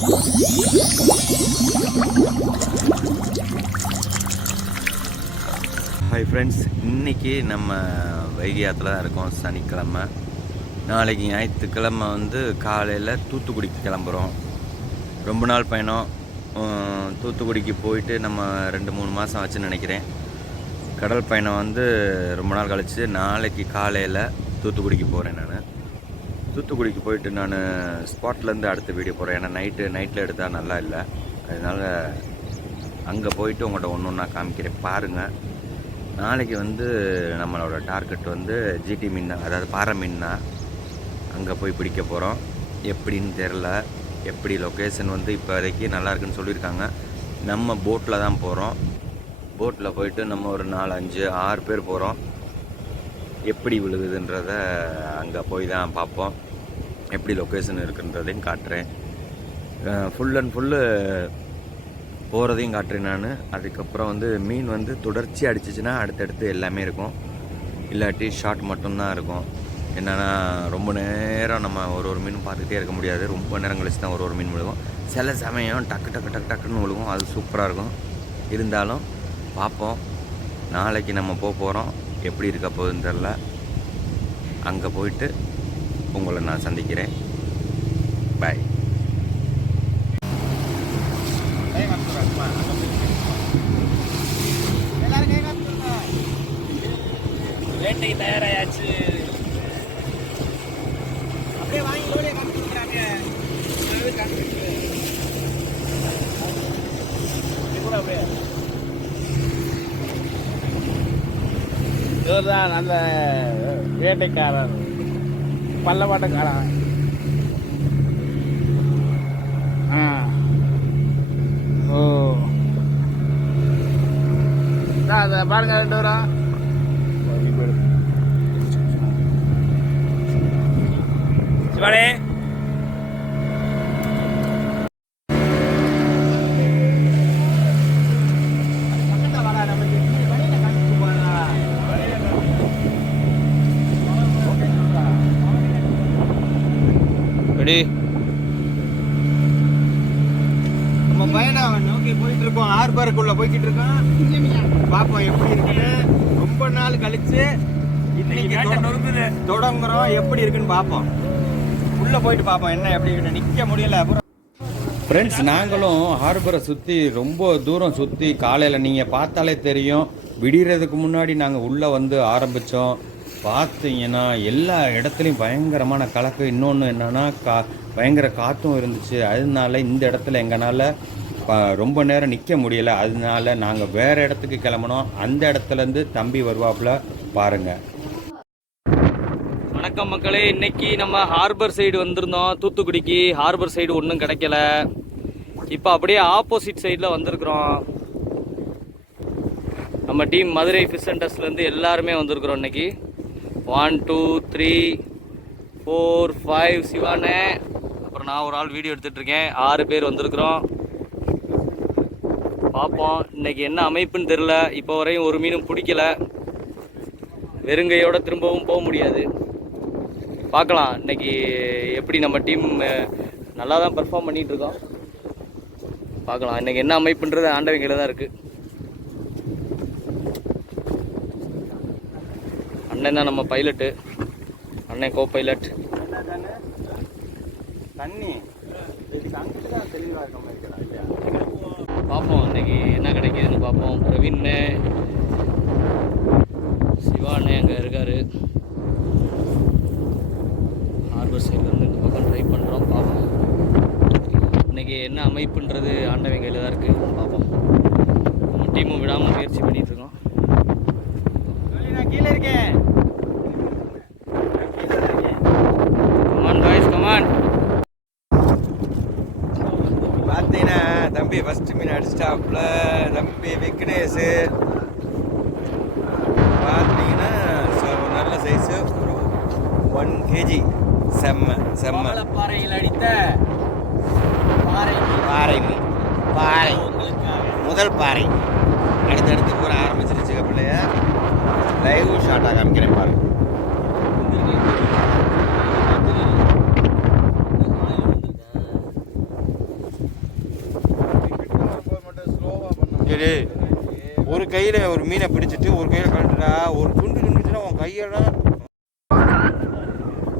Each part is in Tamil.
ஹாய் ஃப்ரெண்ட்ஸ் இன்றைக்கி நம்ம வைகை ஆற்றுல தான் இருக்கோம் சனிக்கிழமை. நாளைக்கு ஞாயிற்றுக்கிழமை வந்து காலையில் தூத்துக்குடிக்கு கிளம்புறோம். ரொம்ப நாள் பயணம். தூத்துக்குடிக்கு போயிட்டு நம்ம ரெண்டு மூணு மாதம் ஆச்சுன்னு நினைக்கிறேன். கடல் பயணம் வந்து ரொம்ப நாள் கழிச்சு நாளைக்கு காலையில் தூத்துக்குடிக்கு போகிறேன் நான். தூத்துக்குடிக்கு போயிட்டு நான் ஸ்பாட்லேருந்து அடுத்த வீடியோ போகிறேன் ஏன்னா நைட்டு நைட்டில் எடுத்தால் நல்லா இல்லை. அதனால் அங்கே போயிட்டு உங்கள்கிட்ட ஒன்று ஒன்றா காமிக்கிறேன். பாருங்கள் நாளைக்கு வந்து நம்மளோட டார்கெட் வந்து ஜிடி மீன் அதாவது பாறை மீன்னா அங்கே போய் பிடிக்க போகிறோம் எப்படின்னு தெரில எப்படி லொக்கேஷன் வந்து இப்போதைக்கு நல்லா இருக்குன்னு சொல்லியிருக்காங்க. நம்ம போட்டில் தான் போகிறோம் போட்டில் போயிட்டு நம்ம ஒரு நாலு அஞ்சு ஆறு பேர் போகிறோம் எப்படி விழுகுதுன்றத அங்கே போய் தான் பார்ப்போம். எப்படி லொக்கேஷன் இருக்குன்றதையும் காட்டுறேன். ஃபுல் அண்ட் ஃபுல்லு போகிறதையும் காட்டுறேன் நான். அதுக்கப்புறம் வந்து மீன் வந்து தொடர்ச்சி அடிச்சிச்சுன்னா அடுத்தடுத்து எல்லாமே இருக்கும். இல்லாட்டி ஷார்ட் மட்டும்தான் இருக்கும். என்னென்னா ரொம்ப நேரம் நம்ம ஒரு ஒரு மீன் பார்த்துக்கிட்டே இருக்க முடியாது. ரொம்ப நேரம் கழிச்சு தான் ஒரு ஒரு மீன் விழுகும். சில சமயம் டக்கு டக்கு டக்கு டக்குன்னு விழுகும். அது சூப்பராக இருக்கும். இருந்தாலும் பார்ப்போம். நாளைக்கு நம்ம போக போகிறோம் எப்படி இருக்க போகுதுன்னு தெரில அங்கே போயிட்டு உங்களை நான் சந்திக்கிறேன். பாய் வேட்டை தயாராயாச்சு அப்படியே வாங்கி லோடியை காமிச்சிருக்கிறாங்க அப்படியே இவர்தான் அந்த வேட்டைக்காரர் பல்லவாட்டக்காரன் ஆ. ஓ. அதை பாருங்க ரெண்டு பேரும். சிவானே. ரெடி நம்ம பயணம் நோக்கி போயிட்டு இருக்கோம் ஆர்பருக்குள்ள போய்கிட்டு இருக்கோம் பாப்போம் எப்படி இருக்குன்னு ரொம்ப நாள் கழிச்சு இன்னைக்கு தொட- தொடங்குறோம். எப்படி இருக்குன்னு பாப்போம். உள்ள போயிட்டு பாப்போம் என்ன எப்படி இருக்குன்னு. நிக்க முடியல. அப்புறம் ஃப்ரெண்ட்ஸ் நாங்களும் ஹார்பரை சுற்றி ரொம்ப தூரம் சுற்றி காலையில் நீங்கள் பார்த்தாலே தெரியும். விடியறதுக்கு முன்னாடி நாங்கள் உள்ளே வந்து ஆரம்பித்தோம் பார்த்தீங்கன்னா எல்லா இடத்துலையும் பயங்கரமான கலக்கு. இன்னொன்று என்னன்னா கா பயங்கர காற்றும் இருந்துச்சு. அதனால இந்த இடத்துல எங்களால் ரொம்ப நேரம் நிற்க முடியல. அதனால நாங்கள் வேறு இடத்துக்கு கிளம்பணும். அந்த இடத்துலேருந்து தம்பி வருவாப்புல பாருங்கள் வணக்கம் மக்களே. இன்னைக்கு நம்ம ஹார்பர் சைடு வந்திருந்தோம். தூத்துக்குடிக்கு ஹார்பர் சைடு ஒன்றும் கிடைக்கல. இப்போ அப்படியே ஆப்போசிட் சைடில் வந்திருக்கிறோம். நம்ம டீம் மதுரை ஃபிஷ் சென்டர்ஸ்லேருந்து எல்லாருமே வந்திருக்கிறோம் இன்னைக்கு. One two three four five சிவானே அப்புறம் நான் ஒரு ஆள் வீடியோ எடுத்துகிட்ருக்கேன் ஆறு பேர் வந்திருக்கிறோம். பார்ப்போம். இன்னைக்கு என்ன அமைப்புன்னு தெரில இப்போ வரையும் ஒரு மீனும் பிடிக்கல. வெறுங்கையோடு திரும்பவும் போக முடியாது. பார்க்கலாம். இன்னைக்கு எப்படி நம்ம டீம் நல்லா தான் பெர்ஃபார்ம் பண்ணிகிட்ருக்கோம் பார்க்கலாம். இன்னைக்கு என்ன அமைப்புன்றது ஆண்டவங்கையில் தான் இருக்குது அண்ணன் தான் நம்ம பைலட்டு அண்ணன் கோ பைலட் தண்ணி? பார்ப்போம் இன்னைக்கு என்ன கிடைக்குதுன்னு பார்ப்போம். பிரவீன் சிவாண்ணே அங்கே இருக்காரு. ஹார்பர் சைட்லேருந்து இந்த பக்கம் ட்ரை பண்ணுறோம் பார்ப்போம். இன்னைக்கு என்ன அமைப்புன்றது ஆண்டவன் கையில் தான் இருக்குது பார்ப்போம். நம்ம டீமும் விடாமல் முயற்சி பண்ணிட்டு இருக்கோம் சொல்லி நான் கீழே இருக்கேன் கீழே தான் இருக்கேன். கமான் பாய்ஸ் கமான் பார்த்தீங்கன்னா தம்பி அடிச்சிட்டாப்புல தம்பி விக்னேஷ். பார்த்தீங்கன்னா நல்ல சைஸு ஒரு ஒன் கேஜி செம்ம செம்ம. பாறையில் அடித்த பாறை பாறை மீன். பாறை. முதல் பாறை. அடுத்தடுத்து பூரா ஆரம்பிச்சிருச்சு கப்பிள்ளைய லைவ் ஷாட்டாக காமிக்கிறேன் பாருங்க இரு ஒரு கையில் ஒரு மீனை பிடிச்சிட்டு ஒரு கையில் கழட்டுடா ஒரு துண்டு நின்றுச்சுன்னா உன் கையெல்லாம்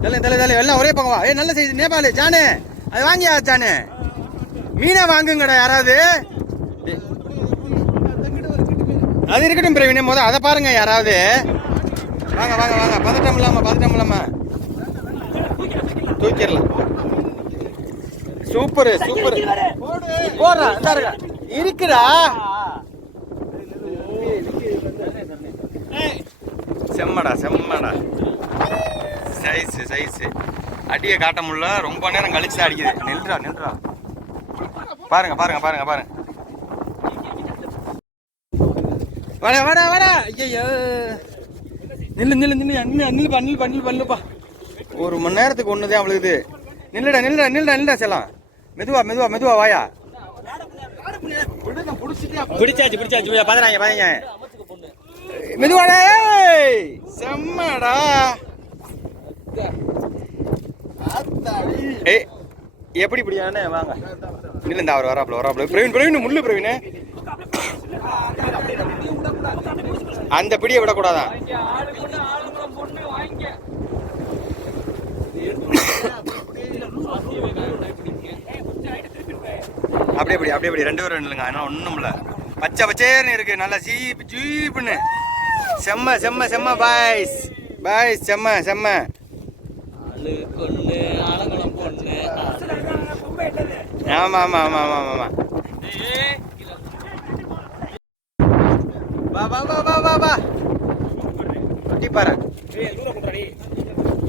தலை தலை தலை எல்லாம் ஒரே பக்கம் வா. ஏ நல்ல செய்தி நேபாளி ஜானு. அது வாங்கியா ஜானு? மீனை வாங்குங்கடா யாராவது. அது இருக்கட்டும் பிரவீன். முதல் அதை பாருங்க யாராவது. வாங்க வாங்க வாங்க. பதட்டம் இல்லாம பதட்டம் இல்லாம. தூக்கிடலாம். Super super. போடுறா இருக்குடா. செம்மடா செம்மடா. Size size. அடியை காட்ட முடியல ரொம்ப நேரம் கழிச்சு தான் அடிக்குது. நில்றா நில்றா. பாருங்க பாருங்க பாருங்க பாருங்க. வாடா வாடா வாடா. ஐயோ நில்லு நில்லு நில்லு நில்லு நில்லுப்பா நில்லுப்பா நில்லுப்பா நில்லுப்பா. ஒரு மணி நேரத்துக்கு ஒன்று தான் அவளுக்கு நில்லுடா நில்லுடா நில்லுடா நில்லுடா செல்லாம். மெதுவா மெதுவா மெதுவா வாயா. பிடிச்சாச்சு பிடிச்சாச்சு பதறாங்க பதங்க மெதுவாடா செம்மடா. ஏய் எப்படி பிடிக்கானே வாங்க. நில்லுண்டா அவர் வராப்ல வராப்ல பிரவீன் பிரவீன் முள்ளு பிரவீன். அந்த பிடியை விடக்கூடாதான் அப்படியே அப்படி அப்படியே அப்படி ரெண்டு பேரும் இல்லைங்க ஆனால் ஒன்றும் இல்லை. பச்சை பச்சேர்னு இருக்கு. நல்லா சீப்பு சீப்புன்னு. செம்ம செம்ம செம்ம பாய்ஸ் பாய்ஸ் செம்ம செம்ம. ஆளு கொண்ணு ஆலங்குளம் பொண்ணு. ஆமா ஆமா ஆமா ஆமா ஆமா வா வா வா வா வா வா. குட்டி பாரு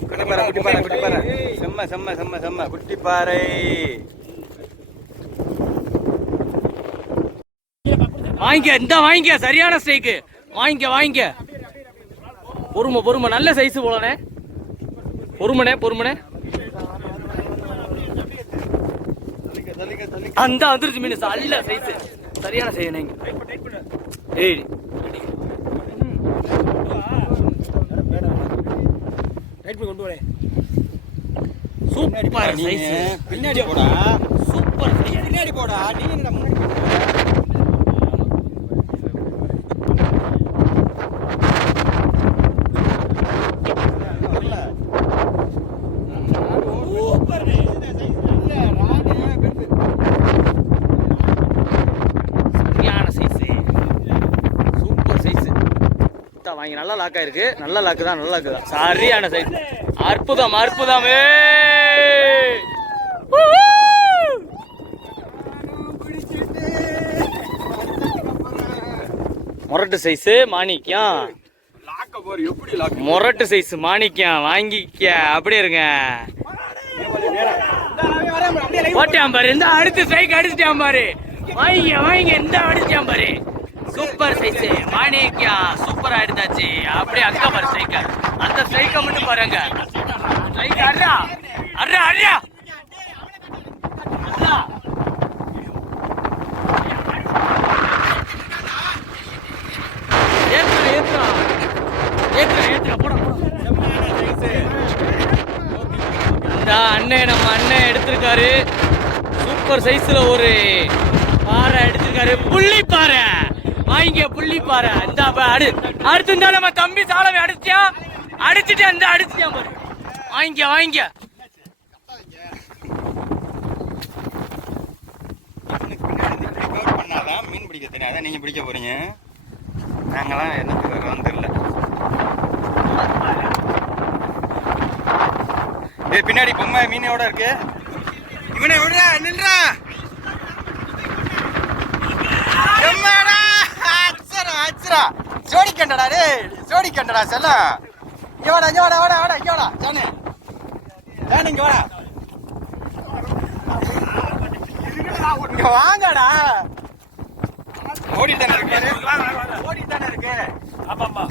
குட்டி பாரு குட்டி பாரு குட்டி பாரு செம்ம செம்ம செம்ம செம்ம. குட்டி பாறை வாங்கிக்க இந்த வாங்கிக்க சரியான ஸ்ட்ரைக்கு வாங்கிக்க வாங்கிக்க. பொறுமை பொறுமை. நல்ல சைஸ் போலனே பொறுமனே பொறுமனே அந்த வந்துருச்சு மீன். நல்ல சைஸ் சரியான சைஸ் நீங்க ஏய். சூப்பர் சைஸ் பின்னாடி போடா. சூப்பர் பின்னாடி போடா. நீ என்னடா முன்னாடி சரியான சைஸ் சூப்பர் சைஸ் வாங்கி நல்லா லாக் ஆயிருக்கு. நல்ல லாக்கு தான் நல்ல லாக்கு தான். சரியான சைஸ் அற்புதம் அற்புதம். மொரட்டு சைஸ் மாணிக்கம் லாக்க எப்படி மொரட்டு சைஸ் மாணிக்கம் வாங்கிக்க. அப்படியே இருங்க. போட்டான் பாரு இந்த அடுத்து ஸ்ட்ரைக் அடிச்சிட்டான் பாரு. வாங்கிக்க வாங்கிக்க இந்த அடிச்சிட்டான் பாரு. Super size. மாணிக்கம் சூப்பரா எடுத்தாச்சு. அப்படியே அங்க பாரு ஸ்ட்ரைக்க அந்த ஸ்ட்ரைக்க மட்டும் பாருங்க ஸ்ட்ரைக் அர்ரா. அர்ரா அர்ரா. அர்ரா. ஏத்துறா ஏத்துறா. ஏத்துறா ஏத்துறா. போடா போடா. இந்த அண்ணன் நம்ம அண்ணன் எடுத்திருக்காரு. சூப்பர் சைஸ்ல ஒரு பாறை எடுத்திருக்காரு புள்ளி பாறை. வாங்கிக்க புள்ளி பாரு. இந்த அடு. அடுத்து இருந்தா நம்ம தம்பி சாலவை அடிச்சியா? அடிச்சுட்டு அந்த அடிச்சியா பாரு. வாங்கிக்க வாங்கிக்க பண்ணாதான் மீன் பிடிக்க தெரியாதான் நீங்க பிடிக்க போறீங்க. நாங்களாம் என்னத்துக்கு வரோம் தெரியல. இது பின்னாடி பொம்மை மீனோட இருக்கு? இவனை விடுறா நில்றா. அச்சரா ஜோடி கண்டடா டேய். ஜோடி கண்டடா செல்லம் இங்க வாடா இங்க வாடா வாடா வாடா இங்க வாடா. ஜானு. ஜானு இங்க வாடா. இங்க வாங்கடா. ஓடி தானே இருக்கு? ஓடி தானே இருக்கு. வாடா,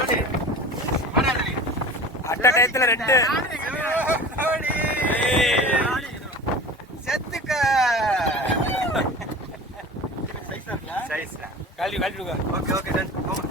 ஓடி. அட்ட டயத்துல ரெண்டு. செத்துக்க. કાઢ્યું કાઢ્યું ઓકે ઓકે ડન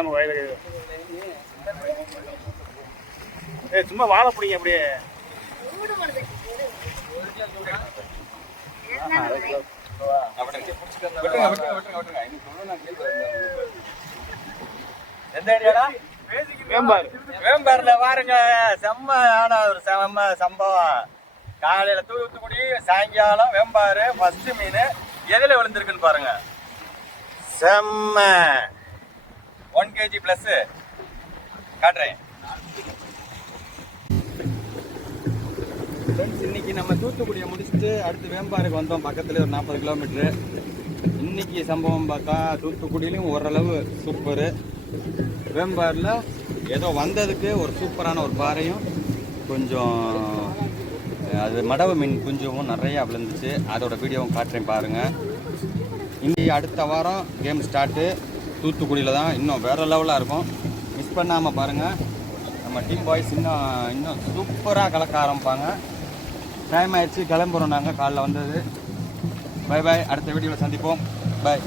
ஏய் வயலுக்கு ஏ சும்மா வாழை பிடிங்க அப்படியே. எந்த ஏரியாடா வேம்பாரு வேம்பாரில் பாருங்க. ஒரு செம்ம சம்பவம். காலையில தூத்துக்குடி சாயங்காலம் வேம்பாரு ஃபர்ஸ்ட் மீன் எதுல விழுந்திருக்குன்னு பாருங்க. செம்ம. ஒன் கேஜி ப்ளஸ்ஸு காட்டுறேன். ஃப்ரெண்ட்ஸ் இன்றைக்கி நம்ம தூத்துக்குடியை முடிச்சுட்டு அடுத்து வேம்பாருக்கு வந்தோம். பக்கத்தில் ஒரு நாற்பது கிலோமீட்ரு இன்னைக்கு சம்பவம் பார்த்தா தூத்துக்குடியிலையும் ஓரளவு சூப்பரு. வேம்பாரில் ஏதோ வந்ததுக்கு ஒரு சூப்பரான ஒரு பாறையும் கொஞ்சம் அது மடவு மீன் குஞ்சமும் நிறையா விழுந்துச்சு. அதோட வீடியோவும் காட்டுறேன் பாருங்கள் இன்றைக்கி அடுத்த வாரம் கேம் ஸ்டார்ட்டு தூத்துக்குடியில் தான் இன்னும் வேறு லெவலாக இருக்கும். மிஸ் பண்ணாமல் பாருங்கள் நம்ம டீம் பாய்ஸ் இன்னும் இன்னும் சூப்பராக கலக்க ஆரம்பிப்பாங்க. டைம் ஆயிடுச்சு. கிளம்புறோம் நாங்கள் காலைல வந்தது. பை பாய் அடுத்த வீடியோவில் சந்திப்போம். பாய்